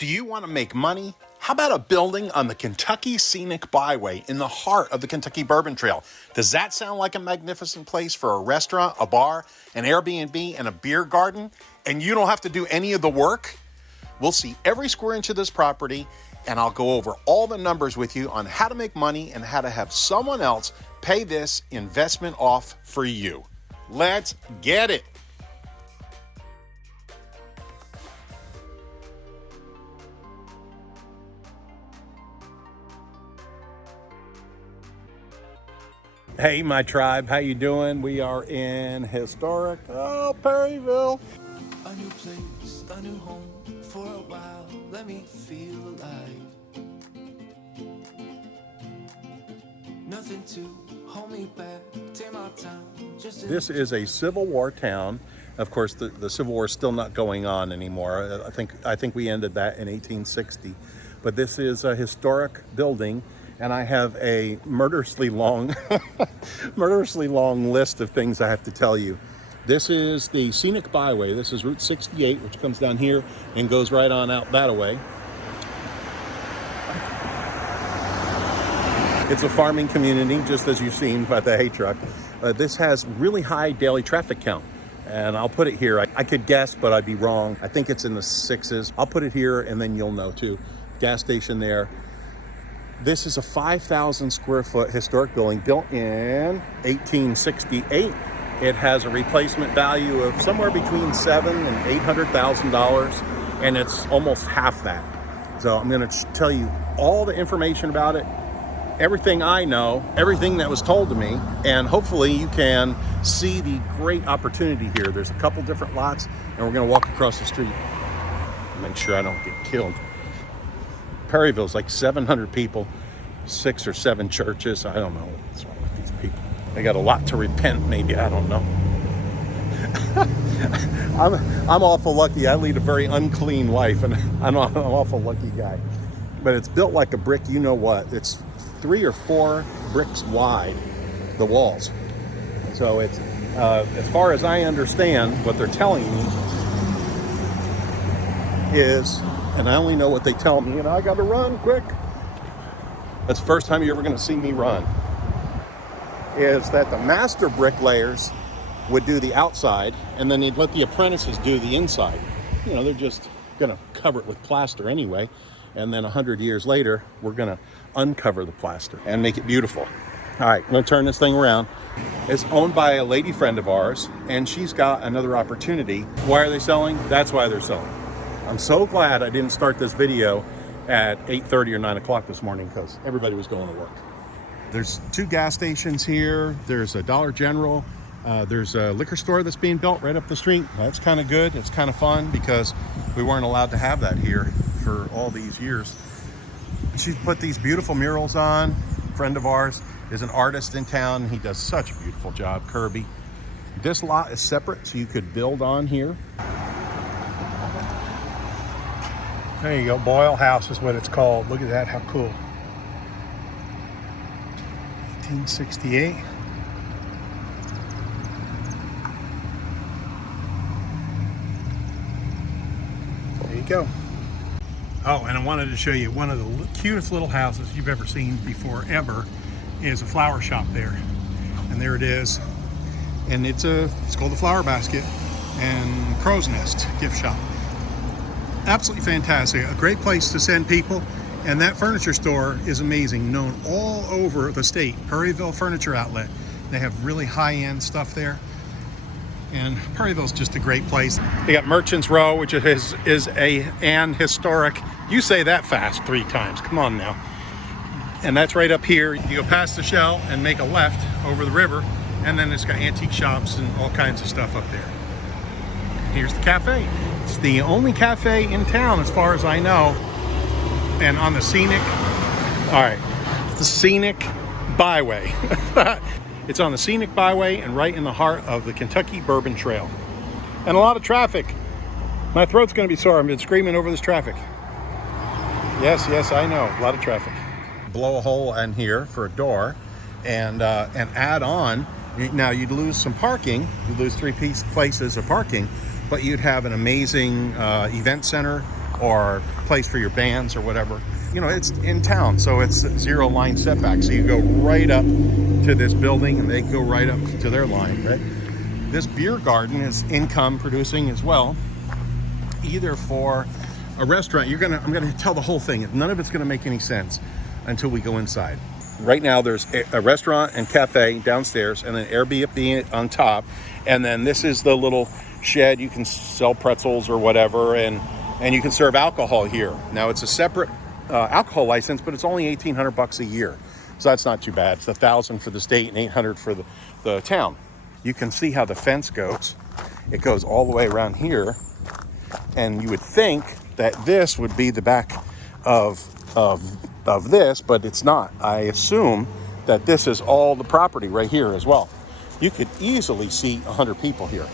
Do you want to make money? How about a building on the Kentucky Scenic Byway in the heart of the Kentucky Bourbon Trail? Does that sound like a magnificent place for a restaurant, a bar, an Airbnb, and a beer garden? And you don't have to do any of the work? We'll see every square inch of this property, and I'll go over all the numbers with you on how to make money and how to have someone else pay this investment off for you. Let's get it. Hey, my tribe, how you doing? We are in historic, Perryville. A new place, a new home for a while. Let me feel alive. Nothing to hold me back. Take my time. This is a Civil War town. Of course, the Civil War is still not going on anymore. I think we ended that in 1860. But this is a historic building. And I have a murderously long list of things I have to tell you. This is the Scenic Byway. This is Route 68, which comes down here and goes right on out that way. It's a farming community, just as you've seen by the hay truck. This has really high daily traffic count. And I'll put it here. I could guess, but I'd be wrong. I think it's in the 6s. I'll put it here and then you'll know too. Gas station there. This is a 5,000 square foot historic building built in 1868. It has a replacement value of somewhere between $700,000 and $800,000, and it's almost half that. So I'm going to tell you all the information about it, everything I know, everything that was told to me, and hopefully you can see the great opportunity here. There's a couple different lots, and we're going to walk across the street. Make sure I don't get killed. Perryville's like 700 people, 6 or 7 churches. I don't know what's wrong with these people. They got a lot to repent, maybe. I don't know. I'm awful lucky. I lead a very unclean life, and I'm an awful lucky guy. But it's built like a brick. You know what? It's 3 or 4 bricks wide, the walls. So it's, as far as I understand, what they're telling me is, and I only know what they tell me, and I gotta run quick. That's the first time you're ever gonna see me run. Is that the master bricklayers would do the outside, and then they'd let the apprentices do the inside. You know, they're just gonna cover it with plaster anyway, and then 100 years later, we're gonna uncover the plaster and make it beautiful. All right, I'm gonna turn this thing around. It's owned by a lady friend of ours, and she's got another opportunity. Why are they selling? That's why they're selling. I'm so glad I didn't start this video at 8:30 or 9 o'clock this morning because everybody was going to work. There's 2 gas stations here. There's a Dollar General. There's a liquor store that's being built right up the street. That's kind of good. It's kind of fun because we weren't allowed to have that here for all these years. She's put these beautiful murals on. A friend of ours is an artist in town. He does such a beautiful job, Kirby. This lot is separate, so you could build on here. There you go, Boyle House is what it's called. Look at that, how cool. 1868. There you go. Oh, and I wanted to show you one of the cutest little houses you've ever seen before, ever, is a flower shop there. And there it is. And it's called the Flower Basket and Crow's Nest gift shop. Absolutely fantastic. A great place to send people. And that furniture store is amazing, known all over the state. Perryville Furniture Outlet. They have really high-end stuff there. And Perryville's just a great place. They got Merchants Row, which is an historic. You say that fast 3 times. Come on now. And that's right up here. You go past the Shell and make a left over the river. And then it's got antique shops and all kinds of stuff up there. Here's the cafe. It's the only cafe in town as far as I know. And on the Scenic, all right, the Scenic Byway. It's on the Scenic Byway and right in the heart of the Kentucky Bourbon Trail. And a lot of traffic. My throat's gonna be sore. I've been screaming over this traffic. Yes, I know, a lot of traffic. Blow a hole in here for a door and add on. Now you'd lose some parking. You'd lose 3 places of parking, but you'd have an amazing event center, or place for your bands or whatever. You know, it's in town, so it's 0 line setback. So you go right up to this building and they go right up to their line, right? This beer garden is income producing as well, either for a restaurant. I'm gonna tell the whole thing. None of it's gonna make any sense until we go inside. Right now there's a restaurant and cafe downstairs and then Airbnb on top. And then this is the little shed. You can sell pretzels or whatever, and you can serve alcohol here. Now it's a separate alcohol license, but it's only $1,800 a year. So that's not too bad. It's $1,000 for the state and $800 for the town. You can see how the fence goes. It goes all the way around here. And you would think that this would be the back of this, but it's not. I assume that this is all the property right here as well. You could easily see 100 people here.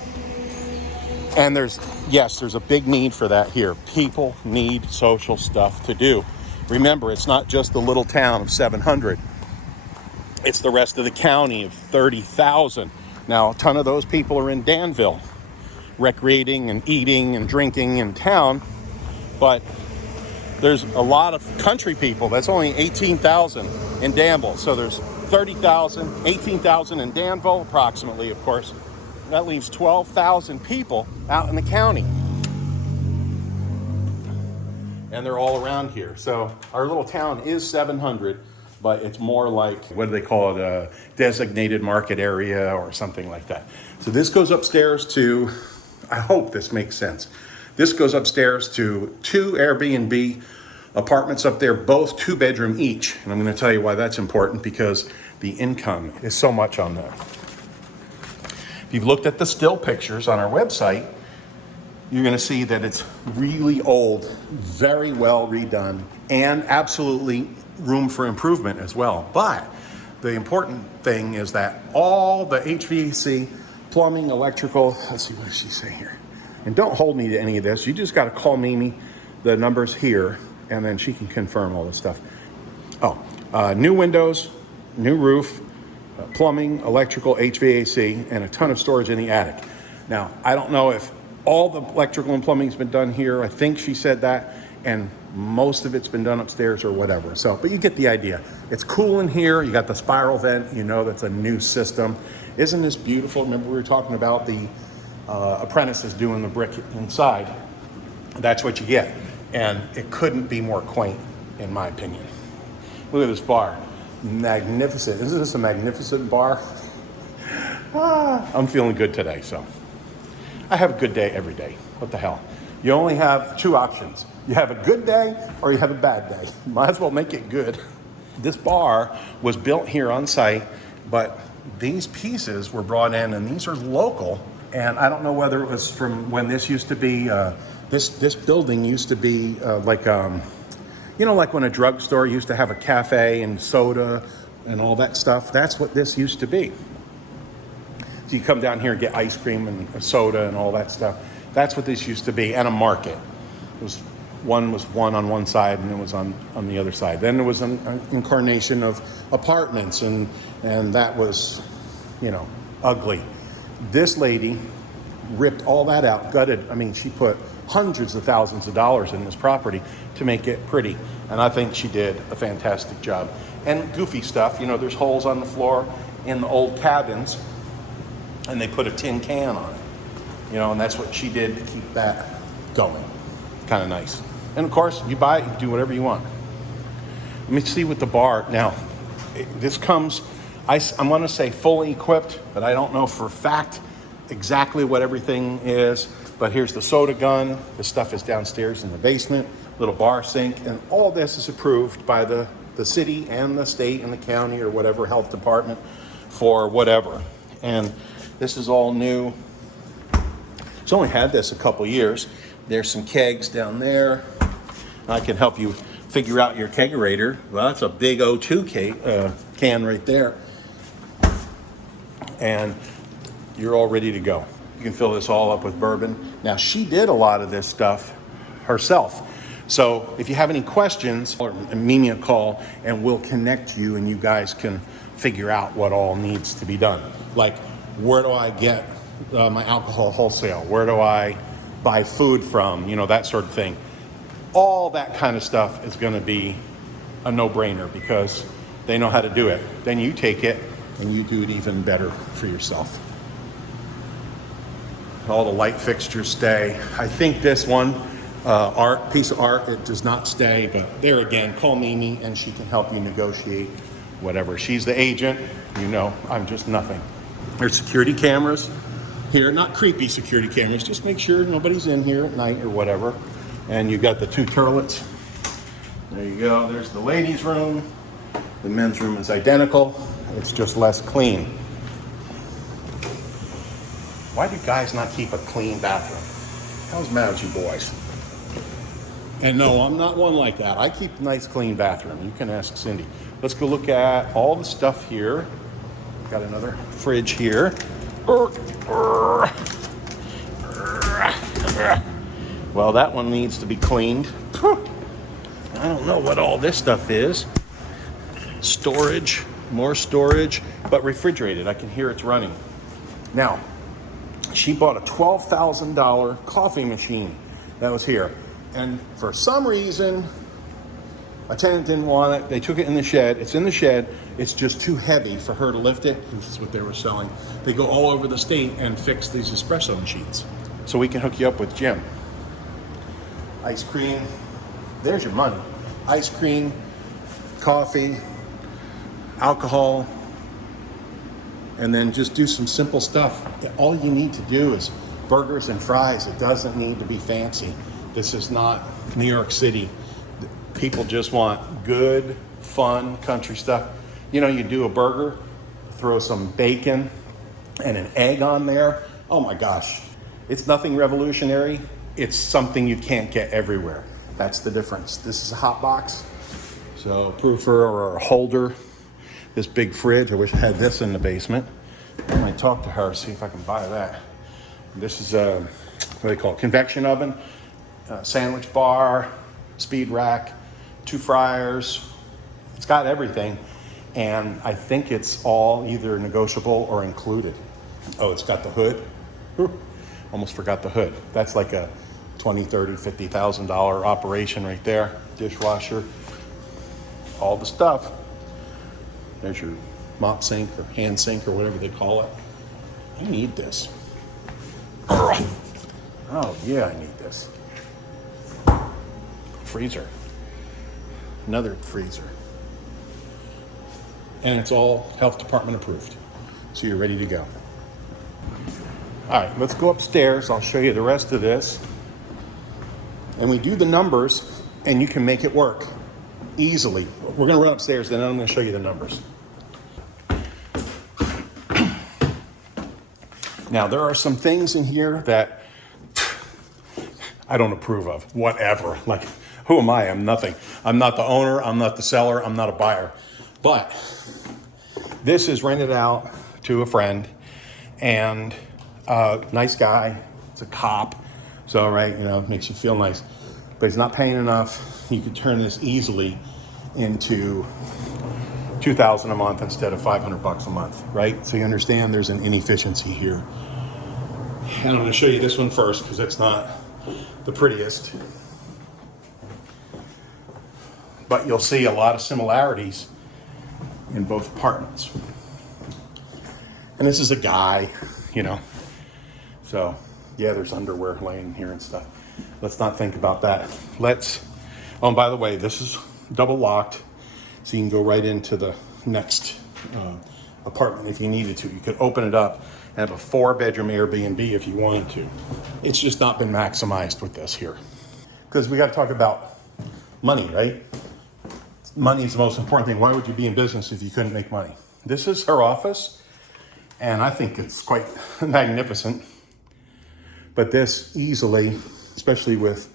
And there's a big need for that here. People need social stuff to do. Remember, it's not just the little town of 700. It's the rest of the county of 30,000. Now, a ton of those people are in Danville, recreating and eating and drinking in town. But there's a lot of country people. That's only 18,000 in Danville. So there's 30,000, 18,000 in Danville, approximately, of course. That leaves 12,000 people out in the county. And they're all around here. So our little town is 700, but it's more like, what do they call it, a designated market area or something like that. So this goes upstairs to, I hope this makes sense. This goes upstairs to 2 Airbnb apartments up there, both 2-bedroom each. And I'm going to tell you why that's important, because the income is so much on that. If you've looked at the still pictures on our website, you're going to see that it's really old, very well redone, and absolutely room for improvement as well. But the important thing is that all the HVAC, plumbing, electrical, let's see, what does she say here? And don't hold me to any of this. You just got to call Mimi, the number's here, and then she can confirm all this stuff. New windows, new roof, plumbing, electrical, HVAC, and a ton of storage in the attic. Now, I don't know if all the electrical and plumbing's been done here. I think she said that, and most of it's been done upstairs or whatever. So, but you get the idea. It's cool in here. You got the spiral vent. You know that's a new system. Isn't this beautiful? Remember we were talking about the apprentices doing the brick inside. That's what you get. And it couldn't be more quaint, in my opinion. Look at this bar. Magnificent. Isn't this a magnificent bar? I'm feeling good today, so. I have a good day every day. What the hell? You only have 2 options. You have a good day or you have a bad day. Might as well make it good. This bar was built here on site, but these pieces were brought in, and these are local. And I don't know whether it was from when this used to be, this building used to be like when a drugstore used to have a cafe and soda and all that stuff. That's what this used to be. So you come down here and get ice cream and a soda and all that stuff. That's what this used to be, and a market. It was one on one side and it was on the other side. Then there was an incarnation of apartments, and that was, ugly. This lady ripped all that out, gutted. I mean, she put hundreds of thousands of dollars in this property to make it pretty. And I think she did a fantastic job. And goofy stuff, there's holes on the floor in the old cabins, and they put a tin can on it, and that's what she did to keep that going. Kind of nice. And of course, you buy it, you can do whatever you want. Let me see with the bar. Now, this comes, I'm going to say fully equipped, but I don't know for a fact exactly what everything is. But here's the soda gun. The stuff is downstairs in the basement, little bar sink, and all this is approved by the city and the state and the county or whatever health department for whatever. And this is all new. It's only had this a couple years. There's some kegs down there. I can help you figure out your kegerator. Well, that's a big O2 can right there. And you're all ready to go. You can fill this all up with bourbon. Now, she did a lot of this stuff herself. So if you have any questions, or Mimi a call and we'll connect you and you guys can figure out what all needs to be done. Like, where do I get my alcohol wholesale? Where do I buy food from? That sort of thing. all that kind of stuff is going to be a no-brainer because they know how to do it. Then you take it and you do it even better for yourself. All the light fixtures stay. I think this one piece of art, it does not stay, but there again, call Mimi and she can help you negotiate whatever. She's the agent, you know, I'm just nothing. There's security cameras here, not creepy security cameras, just make sure nobody's in here at night or whatever. And you got the 2 toilets. There you go, there's the ladies' room. The men's room is identical, it's just less clean. Why do guys not keep a clean bathroom? How's mad at you boys? And no, I'm not one like that. I keep a nice clean bathroom. You can ask Cindy. Let's go look at all the stuff here. Got another fridge here. Well, that one needs to be cleaned. I don't know what all this stuff is. Storage, more storage, but refrigerated. I can hear it's running. Now, she bought a $12,000 coffee machine that was here. And for some reason, a tenant didn't want it. They took it in the shed. It's in the shed. It's just too heavy for her to lift it. This is what they were selling. They go all over the state and fix these espresso machines. So we can hook you up with Jim. Ice cream. There's your money. Ice cream, coffee, alcohol, and then just do some simple stuff. All you need to do is burgers and fries. It doesn't need to be fancy. This is not New York City. People just want good, fun, country stuff. You know, you do a burger, throw some bacon and an egg on there. Oh my gosh. It's nothing revolutionary. It's something you can't get everywhere. That's the difference. This is a hot box. So proofer or a holder. This big fridge, I wish I had this in the basement. I might talk to her, see if I can buy that. This is a, what do they call it, convection oven, sandwich bar, speed rack, 2 fryers. It's got everything. And I think it's all either negotiable or included. Oh, it's got the hood. Whew. Almost forgot the hood. That's like a $20,000, $30,000, $50,000 operation right there. Dishwasher, all the stuff. There's your mop sink or hand sink or whatever they call it. You need this. Oh yeah, I need this. Freezer. Another freezer. And it's all health department approved. So you're ready to go. All right, let's go upstairs. I'll show you the rest of this. And we do the numbers and you can make it work easily. We're gonna run upstairs, then I'm gonna show you the numbers. Now, there are some things in here that I don't approve of, whatever. Like, who am I? I'm nothing. I'm not the owner, I'm not the seller, I'm not a buyer. But this is rented out to a friend and nice guy, it's a cop. So, right, you know, it makes you feel nice. But he's not paying enough. You could turn this easily into $2,000 a month instead of $500 a month, right? So you understand there's an inefficiency here. And I'm gonna show you this one first because it's not the prettiest. But you'll see a lot of similarities in both apartments. And this is a guy, you know. So, yeah, there's underwear laying here and stuff. Let's not think about that. Oh, and by the way, this is double locked, so you can go right into the next apartment if you needed to. You could open it up and have a 4-bedroom Airbnb if you wanted to. It's just not been maximized with this here. Because we got to talk about money, right? Money is the most important thing. Why would you be in business if you couldn't make money? This is her office, and I think it's quite magnificent. But this easily, especially with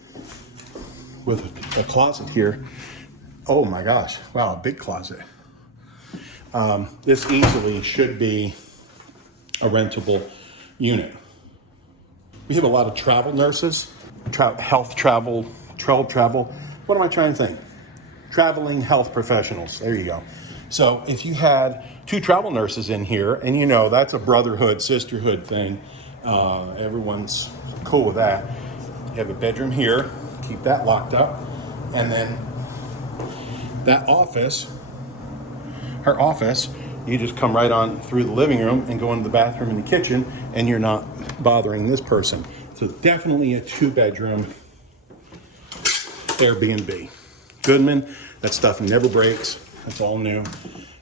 a closet here, oh my gosh, wow, a big closet. This easily should be a rentable unit. We have a lot of travel nurses, health travel. What am I trying to think? Traveling health professionals, there you go. So if you had 2 travel nurses in here, and you know, that's a brotherhood, sisterhood thing. Everyone's cool with that. You have a bedroom here, keep that locked up. And then that office, her office, you just come right on through the living room and go into the bathroom and the kitchen, and you're not bothering this person. So definitely a 2-bedroom Airbnb. Goodman, that stuff never breaks. It's all new.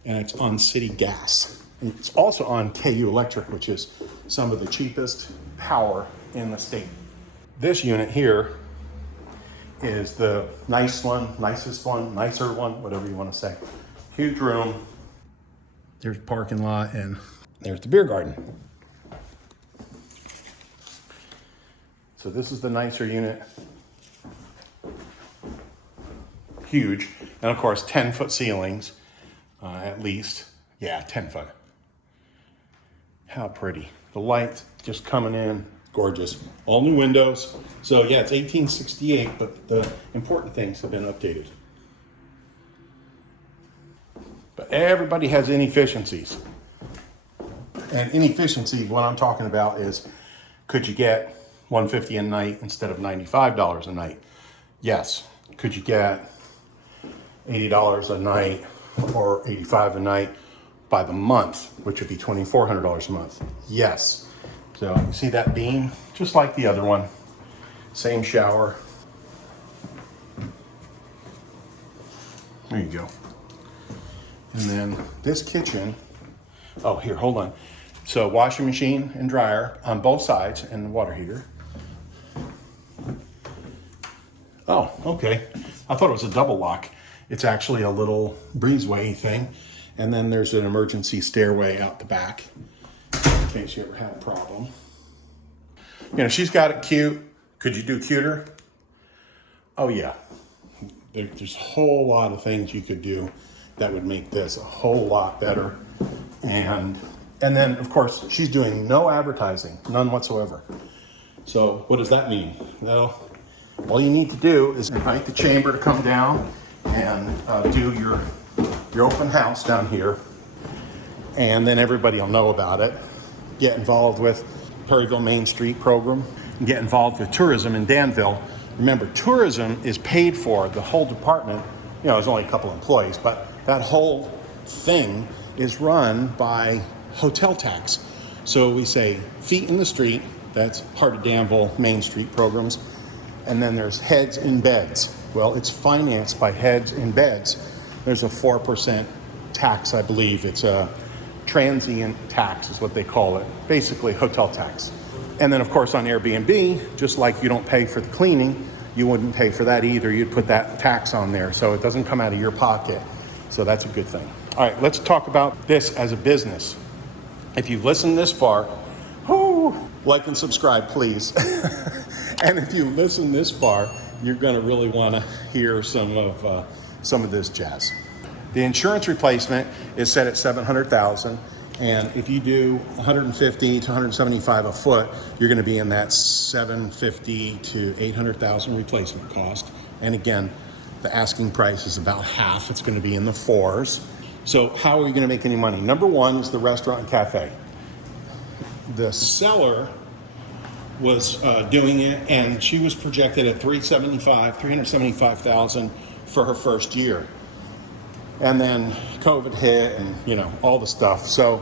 And it's on city gas. And it's also on KU Electric, which is some of the cheapest power in the state. This unit here is the nice one, nicest one, nicer one, whatever you want to say. Huge room. There's the parking lot, and there's the beer garden. So this is the nicer unit. Huge. And of course, 10-foot ceilings, at least. Yeah, 10 foot. How pretty. The light just coming in, gorgeous. All new windows. So yeah, it's 1868, but the important things have been updated. But everybody has inefficiencies. And inefficiency, what I'm talking about is, could you get $150 a night instead of $95 a night? Yes. Could you get $80 a night or $85 a night by the month, which would be $2,400 a month? Yes. So you see that beam, just like the other one. Same shower. There you go. And then this kitchen, oh, here, hold on. So washing machine and dryer on both sides and the water heater. Oh, okay. I thought it was a double lock. It's actually a little breezeway thing. And then there's an emergency stairway out the back in case you ever had a problem. You know, she's got it cute. Could you do cuter? Oh, yeah. There's a whole lot of things you could do that would make this a whole lot better. And then, of course, she's doing no advertising, none whatsoever. So what does that mean? Well, all you need to do is invite the chamber to come down and do your open house down here. And then everybody will know about it. Get involved with Perryville Main Street program. And get involved with tourism in Danville. Remember, tourism is paid for, the whole department. You know, there's only a couple employees, but that whole thing is run by hotel tax. So we say feet in the street, that's part of Danville Main Street programs. And then there's heads in beds. Well, it's financed by heads in beds. There's a 4% tax, I believe. It's a transient tax is what they call it. Basically hotel tax. And then of course on Airbnb, just like you don't pay for the cleaning, you wouldn't pay for that either. You'd put that tax on there. So it doesn't come out of your pocket. So that's a good thing. All right, let's talk about this as a business. If you've listened this far, like and subscribe, please. And if you listen this far, you're going to really want to hear some of this jazz. The insurance replacement is set at $700,000, and if you do 150 to 175 a foot, you're going to be in that 750 to 800,000 replacement cost. And again, the asking price is about half. It's going to be in the 4s. So how are we going to make any money? Number one is the restaurant and cafe. The seller was doing it, and she was projected at $375,000 for her first year. And then COVID hit, and you know, all the stuff. So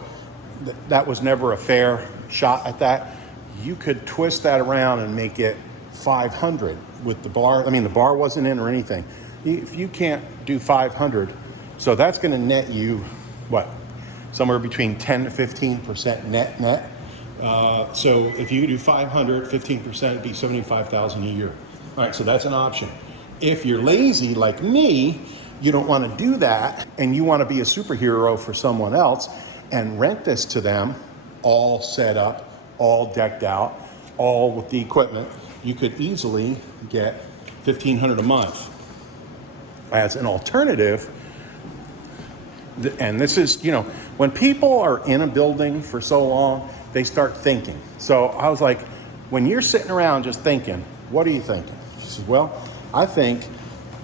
that was never a fair shot at that. You could twist that around and make it 500 with the bar. I mean, the bar wasn't in or anything. If you can't do 500, so that's going to net you what? Somewhere between 10 to 15% net. So if you do 500, 15%, it'd be $75,000 a year. All right, so that's an option. If you're lazy like me, you don't want to do that, and you want to be a superhero for someone else and rent this to them, all set up, all decked out, all with the equipment, you could easily get $1,500 a month. As an alternative, and this is, you know, when people are in a building for so long, they start thinking. So I was like, when you're sitting around just thinking, what are you thinking? She says, well, I think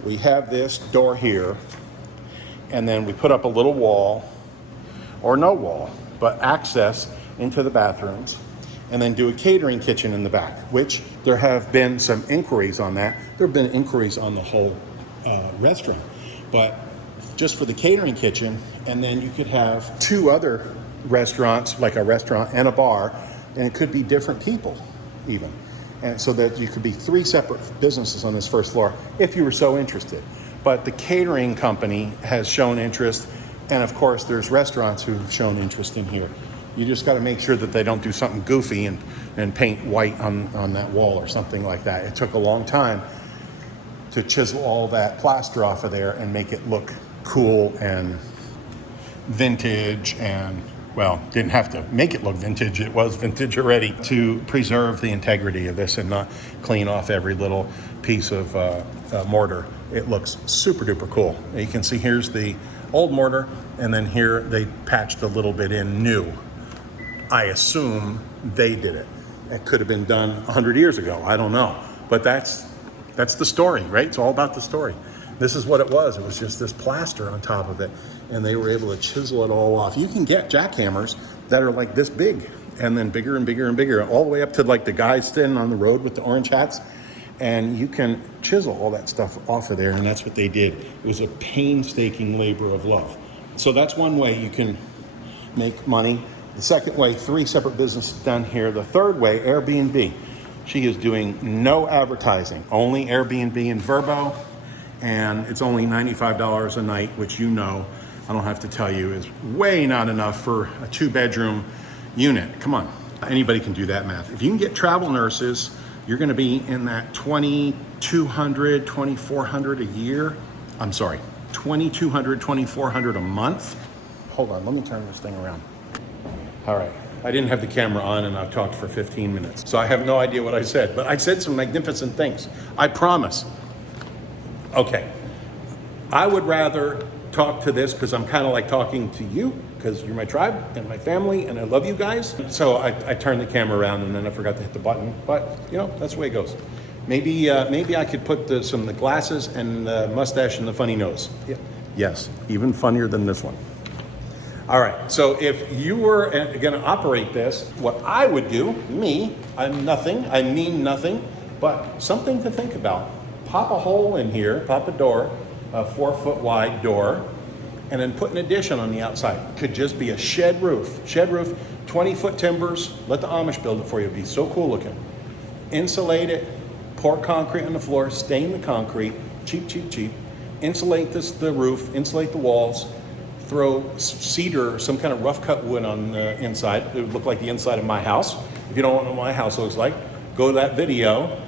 we have this door here, and then we put up a little wall, or no wall, but access into the bathrooms, and then do a catering kitchen in the back, which there have been some inquiries on that. There have been inquiries on the whole restaurant. But just for the catering kitchen, and then you could have 2 other restaurants, like a restaurant and a bar, and it could be different people even. And so that you could be 3 separate businesses on this first floor if you were so interested. But the catering company has shown interest, and of course there's restaurants who've shown interest in here. You just got to make sure that they don't do something goofy and paint white on that wall or something like that. It took a long time to chisel all that plaster off of there and make it look cool and vintage, and well, didn't have to make it look vintage, it was vintage already, to preserve the integrity of this and not clean off every little piece of mortar. It looks super duper cool. You can see here's the old mortar, and then here they patched a little bit in new. I assume they did it. It could have been done 100 years ago, I don't know. But that's the story, right? It's all about the story. This is what it was. It was just this plaster on top of it, and they were able to chisel it all off. You can get jackhammers that are like this big, and then bigger and bigger and bigger, all the way up to like the guys standing on the road with the orange hats, and you can chisel all that stuff off of there, and that's what they did. It was a painstaking labor of love. So that's one way you can make money. The second way, 3 separate businesses down here. The third way, Airbnb. She is doing no advertising, only Airbnb in Verbo, and it's only $95 a night, which I don't have to tell you, is way not enough for a 2-bedroom unit. Come on, anybody can do that math. If you can get travel nurses, you're gonna be in that $2,200, $2,400 a year. I'm sorry, $2,200, $2,400 a month. Hold on, let me turn this thing around. All right, I didn't have the camera on and I've talked for 15 minutes, so I have no idea what I said, but I said some magnificent things, I promise. Okay, I would rather talk to this because I'm kind of like talking to you, because you're my tribe and my family and I love you guys. So I turned the camera around and then I forgot to hit the button, but that's the way it goes. Maybe I could put some of the glasses and the mustache and the funny nose. Yeah. Yes, even funnier than this one. All right, so if you were gonna operate this, what I would do, I mean nothing, but something to think about. Pop a hole in here, pop a door, a 4-foot wide door, and then put an addition on the outside. Could just be a shed roof, 20-foot timbers, let the Amish build it for you, it'd be so cool looking. Insulate it, pour concrete on the floor, stain the concrete, cheap. Insulate the roof, insulate the walls, throw cedar or some kind of rough cut wood on the inside. It would look like the inside of my house. If you don't know what my house looks like, go to that video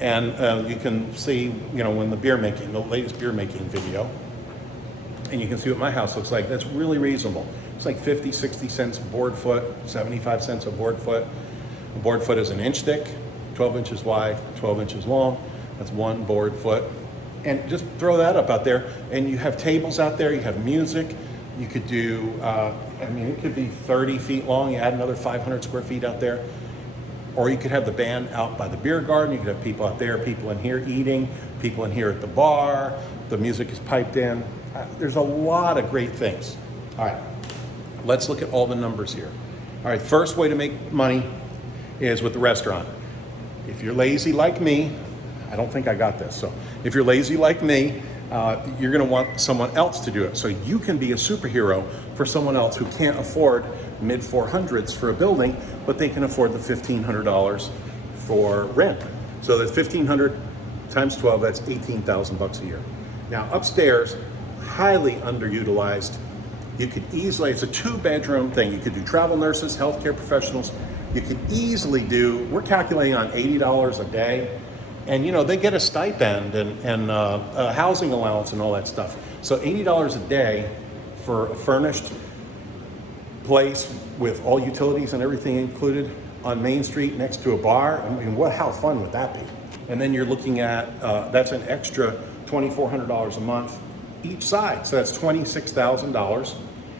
and you can see, when the latest beer making video, and you can see what my house looks like. That's really reasonable. It's like 50, 60 cents a board foot, 75 cents a board foot. A board foot is an inch thick, 12 inches wide, 12 inches long. That's 1 board foot. And just throw that up out there, and you have tables out there, you have music. You could do, it could be 30 feet long, you add another 500 square feet out there. Or you could have the band out by the beer garden, you could have people out there, people in here eating, people in here at the bar, the music is piped in. There's a lot of great things. All right, let's look at all the numbers here. All right, first way to make money is with the restaurant. If you're lazy like me, I don't think I got this. So if you're lazy like me, you're gonna want someone else to do it. So you can be a superhero for someone else who can't afford mid 400s for a building, but they can afford the $1,500 for rent. So that's 1,500 times 12, that's $18,000 a year. Now upstairs, highly underutilized. You could easily, it's a 2-bedroom thing. You could do travel nurses, healthcare professionals. You could easily do, we're calculating on $80 a day. And they get a stipend and a housing allowance and all that stuff. So $80 a day for a furnished place with all utilities and everything included on Main Street next to a bar. How fun would that be? And then you're looking at, that's an extra $2,400 a month each side. So that's $26,000.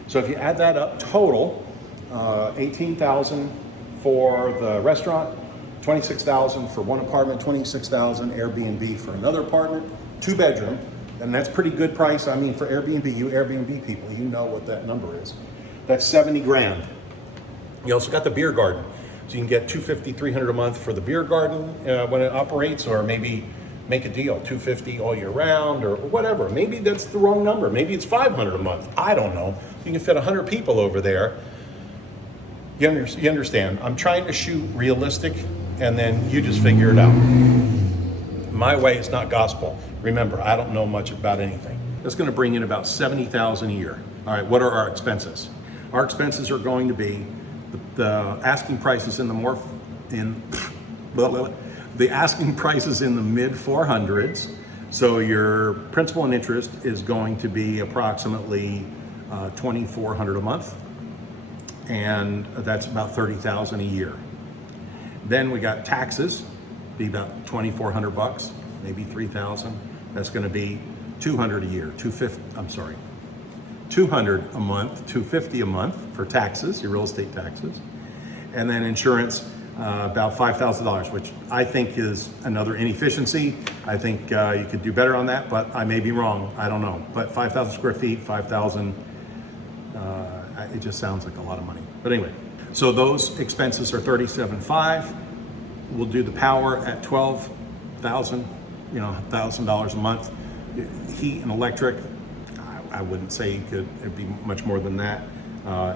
So if you add that up total, $18,000 for the restaurant, $26,000 for one apartment, $26,000 Airbnb for another apartment, 2-bedroom, and that's pretty good price. For Airbnb, you Airbnb people, you know what that number is. That's 70 grand. You also got the beer garden. So you can get $250, $300 a month for the beer garden when it operates, or maybe make a deal, 250 all year round or whatever. Maybe that's the wrong number. Maybe it's 500 a month. I don't know. You can fit 100 people over there. You understand? I'm trying to shoot realistic, and then you just figure it out. My way is not gospel. Remember, I don't know much about anything. That's going to bring in about $70,000 a year. All right, what are our expenses? Our expenses are going to be the asking prices in the asking prices in the mid 400s. So your principal and interest is going to be approximately $2,400 a month, and that's about $30,000 a year. Then we got taxes, be about $2,400, maybe $3,000. That's going to be $200 a year, $200 a month, $250 a month for taxes, your real estate taxes, and then insurance. About $5,000, which I think is another inefficiency. I think you could do better on that, but I may be wrong. I don't know. But 5,000 square feet, 5,000, it just sounds like a lot of money. But anyway, so those expenses are $37,500. We'll do the power at $12,000, $1,000 a month. Heat and electric, I wouldn't say it'd be much more than that,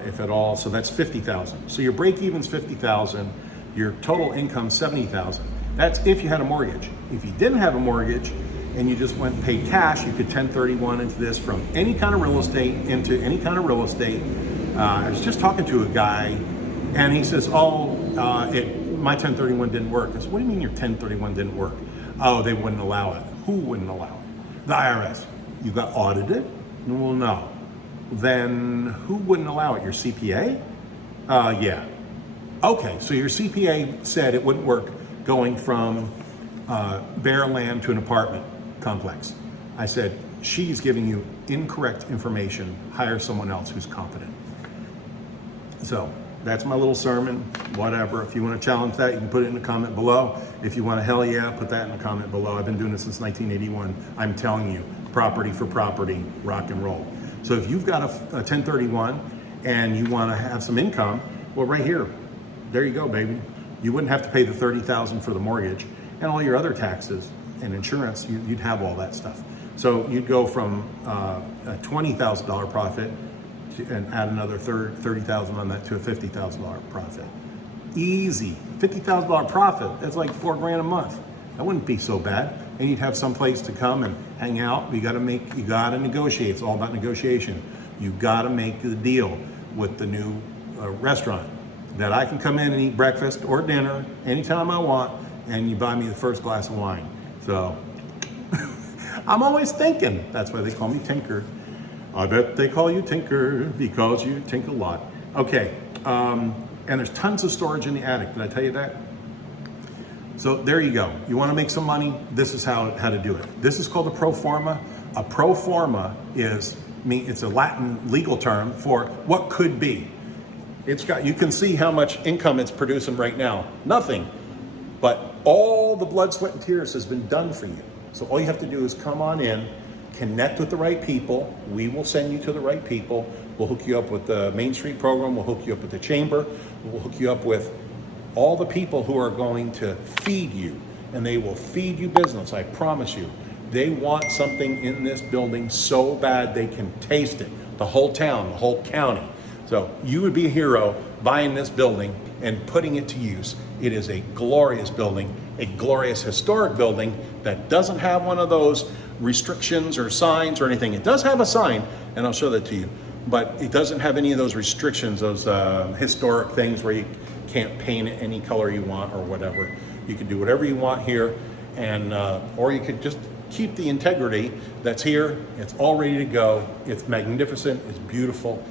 if at all. So that's $50,000. So your break even's $50,000. Your total income $70,000. That's if you had a mortgage. If you didn't have a mortgage and you just went and paid cash, you could 1031 into this from any kind of real estate into any kind of real estate. I was just talking to a guy, and he says, my 1031 didn't work. I said, what do you mean your 1031 didn't work? Oh, they wouldn't allow it. Who wouldn't allow it? The IRS. You got audited? Well, no. Then who wouldn't allow it? Your CPA? Yeah. Okay, so your CPA said it wouldn't work going from bare land to an apartment complex. I said, she's giving you incorrect information. Hire someone else who's competent. So that's my little sermon, whatever. If you want to challenge that, you can put it in the comment below. If you want to hell yeah, put that in the comment below. I've been doing this since 1981. I'm telling you, property for property, rock and roll. So if you've got a 1031 and you want to have some income, well, right here, there you go, baby. You wouldn't have to pay the $30,000 for the mortgage and all your other taxes and insurance. You'd have all that stuff. So you'd go from a $20,000 profit and add another $30,000 on that to a $50,000 profit. Easy. $50,000 profit. That's like $4,000 a month. That wouldn't be so bad. And you'd have some place to come and hang out. You got to negotiate. It's all about negotiation. You got to make the deal with the new restaurant, that I can come in and eat breakfast or dinner anytime I want, and you buy me the first glass of wine. So I'm always thinking. That's why they call me Tinker. I bet they call you Tinker because you tink a lot. Okay, and there's tons of storage in the attic. Did I tell you that? So there you go. You want to make some money? This is how to do it. This is called a pro forma. A pro forma it's a Latin legal term for what could be. You can see how much income it's producing right now. Nothing. But all the blood, sweat, and tears has been done for you. So all you have to do is come on in, connect with the right people. We will send you to the right people. We'll hook you up with the Main Street program. We'll hook you up with the chamber. We'll hook you up with all the people who are going to feed you. And they will feed you business, I promise you. They want something in this building so bad they can taste it. The whole town, the whole county. So you would be a hero buying this building and putting it to use. It is a glorious building, a glorious historic building that doesn't have one of those restrictions or signs or anything. It does have a sign, and I'll show that to you, but it doesn't have any of those restrictions, those historic things where you can't paint it any color you want or whatever. You can do whatever you want here, and or you could just keep the integrity that's here. It's all ready to go. It's magnificent, it's beautiful.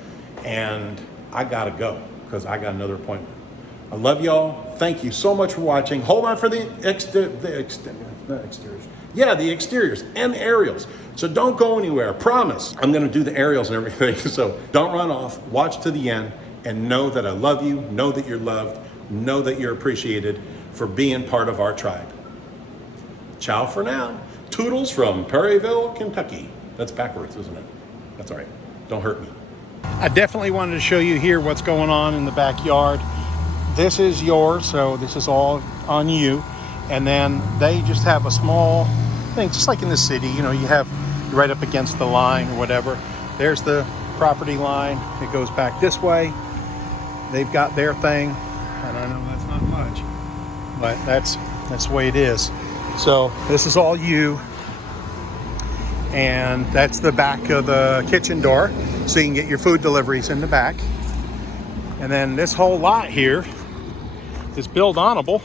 And I gotta go because I got another appointment. I love y'all. Thank you so much for watching. Hold on for the exteriors. The exteriors and the aerials. So don't go anywhere. Promise. I'm gonna do the aerials and everything. So don't run off. Watch to the end and know that I love you. Know that you're loved. Know that you're appreciated for being part of our tribe. Ciao for now. Toodles from Perryville, Kentucky. That's backwards, isn't it? That's all right. Don't hurt me. I definitely wanted to show you here what's going on in the backyard. This is yours, so this is all on you. And then they just have a small thing, just like in the city, you know, you're right up against the line or whatever. There's the property line. It goes back this way. They've got their thing, and I know that's not much, but that's the way it is. So this is all you, and that's the back of the kitchen door, so you can get your food deliveries in the back. And then this whole lot here is build-onable.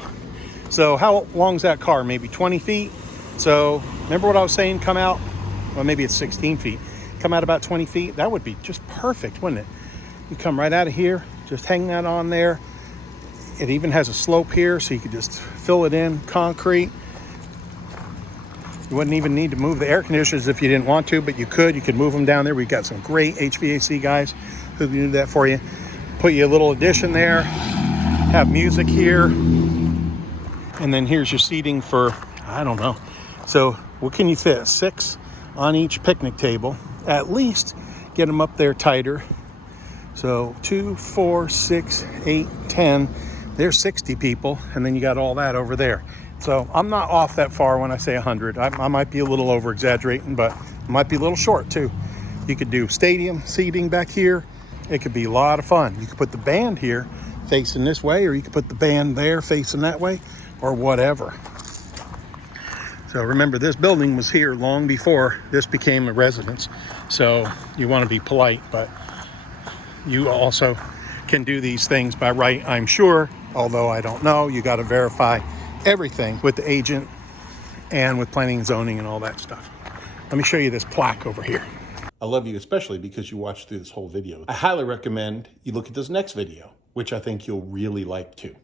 So how long is that car? Maybe 20 feet. So remember what I was saying, come out, well, maybe it's 16 feet. Come out about 20 feet. That would be just perfect, wouldn't it? You come right out of here, just hang that on there. It even has a slope here, so you could just fill it in, concrete. You wouldn't even need to move the air conditioners if you didn't want to, but you could. You could move them down there. We've got some great HVAC guys who can do that for you. Put you a little addition there, have music here, and then here's your seating for, I don't know. So what can you fit? 6 on each picnic table. At least get them up there tighter. So 2, 4, 6, 8, 10. There's 60 people, and then you got all that over there. So I'm not off that far when I say 100. I might be a little over exaggerating, but I might be a little short too. You could do stadium seating back here. It could be a lot of fun. You could put the band here facing this way, or you could put the band there facing that way, or whatever. So remember, this building was here long before this became a residence. So you want to be polite, but you also can do these things by right, I'm sure, although I don't know. You got to verify everything with the agent and with planning and zoning and all that stuff. Let me show you this plaque over here. I love you especially because you watched through this whole video. I highly recommend you look at this next video, which I think you'll really like too.